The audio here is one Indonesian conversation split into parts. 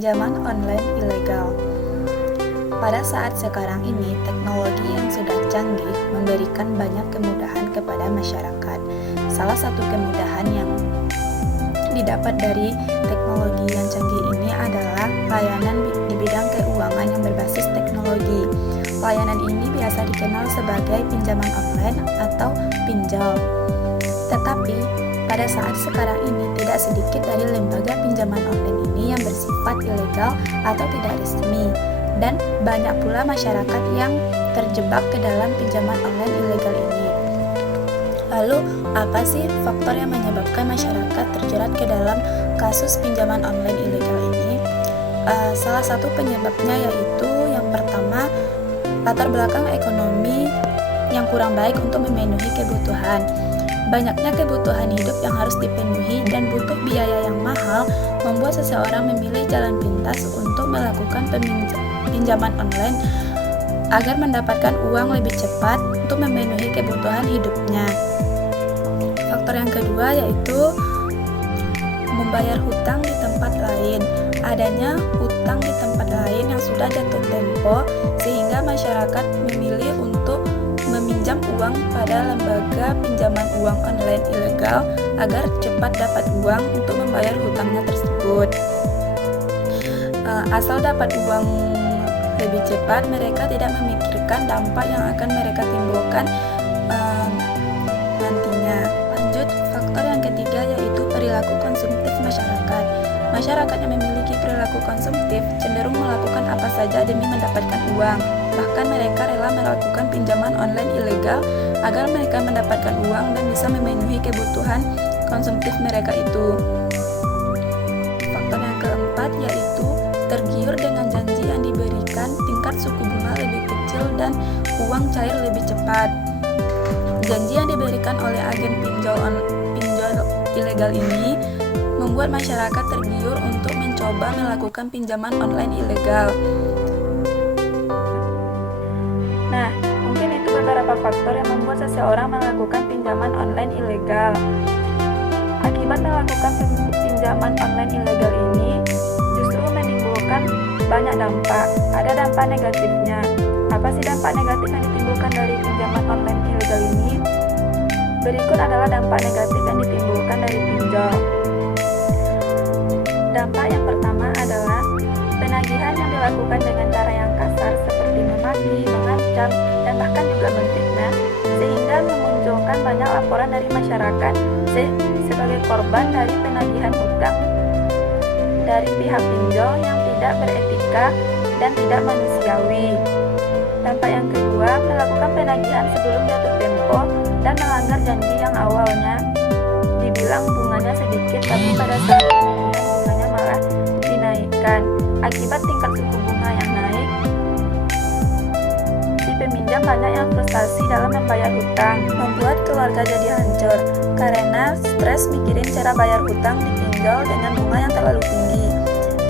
Pinjaman online ilegal. Pada saat sekarang ini, teknologi yang sudah canggih memberikan banyak kemudahan kepada masyarakat. Salah satu kemudahan yang didapat dari teknologi yang canggih ini adalah layanan di bidang keuangan yang berbasis teknologi. Layanan ini biasa dikenal sebagai pinjaman online atau pinjol. Tetapi, pada saat sekarang ini tidak sedikit dari lembaga pinjaman online ini yang bersifat ilegal atau tidak resmi, dan banyak pula masyarakat yang terjebak ke dalam pinjaman online ilegal ini. Lalu, apa sih faktor yang menyebabkan masyarakat terjerat ke dalam kasus pinjaman online ilegal ini? Salah satu penyebabnya yaitu yang pertama, latar belakang ekonomi yang kurang baik untuk memenuhi kebutuhan. Banyaknya kebutuhan hidup yang harus dipenuhi dan butuh biaya yang mahal membuat seseorang memilih jalan pintas untuk melakukan pinjaman online agar mendapatkan uang lebih cepat untuk memenuhi kebutuhan hidupnya. Faktor yang kedua yaitu membayar hutang di tempat lain. Adanya hutang di tempat lain yang sudah jatuh tempo sehingga masyarakat memilih untuk meminjam uang pada lembaga pinjaman uang online ilegal agar cepat dapat uang untuk membayar hutangnya tersebut. Asal dapat uang lebih cepat, mereka tidak memikirkan dampak yang akan mereka timbulkan nantinya. Lanjut, faktor yang ketiga yaitu perilaku konsumtif masyarakat. Masyarakat yang memiliki perilaku konsumtif cenderung melakukan apa saja demi mendapatkan uang. Bahkan mereka rela melakukan pinjaman online ilegal agar mereka mendapatkan uang dan bisa memenuhi kebutuhan konsumtif mereka itu. Faktor yang keempat yaitu tergiur dengan janji yang diberikan, tingkat suku bunga lebih kecil dan uang cair lebih cepat. Janji yang diberikan oleh agen pinjol ilegal ini membuat masyarakat tergiur untuk mencoba melakukan pinjaman online ilegal. Nah, mungkin itu beberapa faktor yang membuat seseorang melakukan pinjaman online ilegal. Akibat melakukan pinjaman online ilegal ini justru menimbulkan banyak dampak. Ada dampak negatifnya. Apa sih dampak negatif yang ditimbulkan dari pinjaman online ilegal ini? Berikut adalah dampak negatif yang ditimbulkan dari pinjol. Dampak yang pertama adalah penagihan yang dilakukan dengan cara yang kasar seperti memaki, mengancam, dan bahkan juga menfitnah, sehingga memunculkan banyak laporan dari masyarakat sebagai korban dari penagihan hutang dari pihak pinjol yang tidak beretika dan tidak manusiawi. Dampak yang kedua, melakukan penagihan sebelum jatuh tempo dan melanggar janji yang awalnya dibilang bunganya sedikit, tapi pada saat bunganya malah dinaikkan. Akibat tingkat suku bunga yang naik, si peminjam banyak yang frustasi dalam membayar hutang, membuat keluarga jadi hancur karena stres mikirin cara bayar hutang di pinjol dengan bunga yang terlalu tinggi.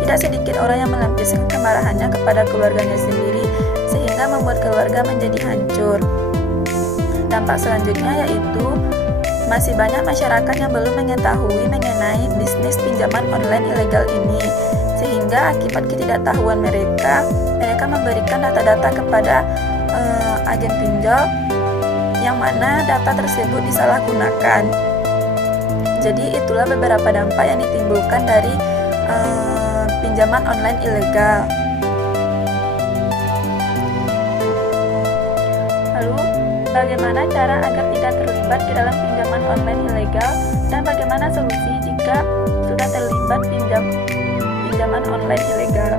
Tidak sedikit orang yang melampiaskan kemarahannya kepada keluarganya sendiri, sehingga membuat keluarga menjadi hancur. Dampak selanjutnya yaitu masih banyak masyarakat yang belum mengetahui mengenai bisnis pinjaman online ilegal ini, sehingga akibat ketidaktahuan mereka memberikan data-data kepada agen pinjol yang mana data tersebut disalahgunakan. Jadi itulah beberapa dampak yang ditimbulkan dari pinjaman online ilegal. Lalu, bagaimana cara agar tidak terlibat ke dalam pinjaman online ilegal dan bagaimana solusi jika sudah terlibat pinjaman online ilegal?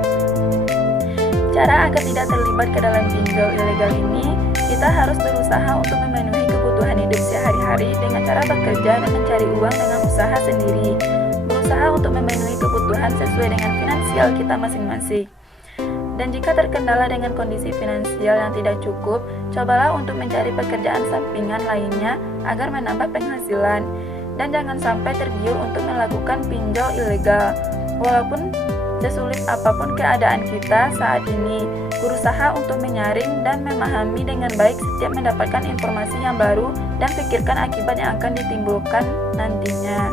Cara agar tidak terlibat ke dalam pinjol ilegal ini, kita harus berusaha untuk memenuhi kebutuhan hidup sehari-hari dengan cara bekerja dan mencari uang dengan usaha sendiri. Berusaha untuk memenuhi kebutuhan sesuai dengan finansial kita masing-masing. Dan jika terkendala dengan kondisi finansial yang tidak cukup, cobalah untuk mencari pekerjaan sampingan lainnya agar menambah penghasilan. Dan jangan sampai tergiur untuk melakukan pinjol ilegal. Walaupun sesulit apapun keadaan kita saat ini, berusaha untuk menyaring dan memahami dengan baik setiap mendapatkan informasi yang baru dan pikirkan akibat yang akan ditimbulkan nantinya.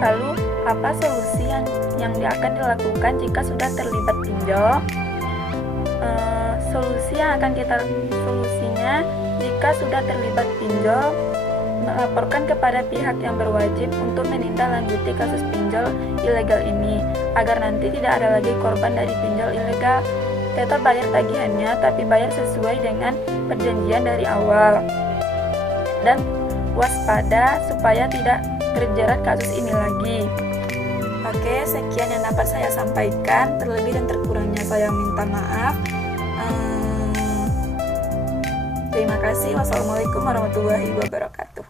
Lalu, Apa solusi yang akan dilakukan jika sudah terlibat pinjol? Solusinya jika sudah terlibat pinjol, melaporkan kepada pihak yang berwajib untuk menindaklanjuti kasus pinjol ilegal ini, agar nanti tidak ada lagi korban dari pinjol ilegal. Tetap bayar tagihannya, tapi bayar sesuai dengan perjanjian dari awal. Dan waspada supaya tidak terjerat kasus ini lagi. Oke, sekian yang dapat saya sampaikan. Terlebih dan terkurangnya saya minta maaf. Terima kasih. Wassalamualaikum warahmatullahi wabarakatuh.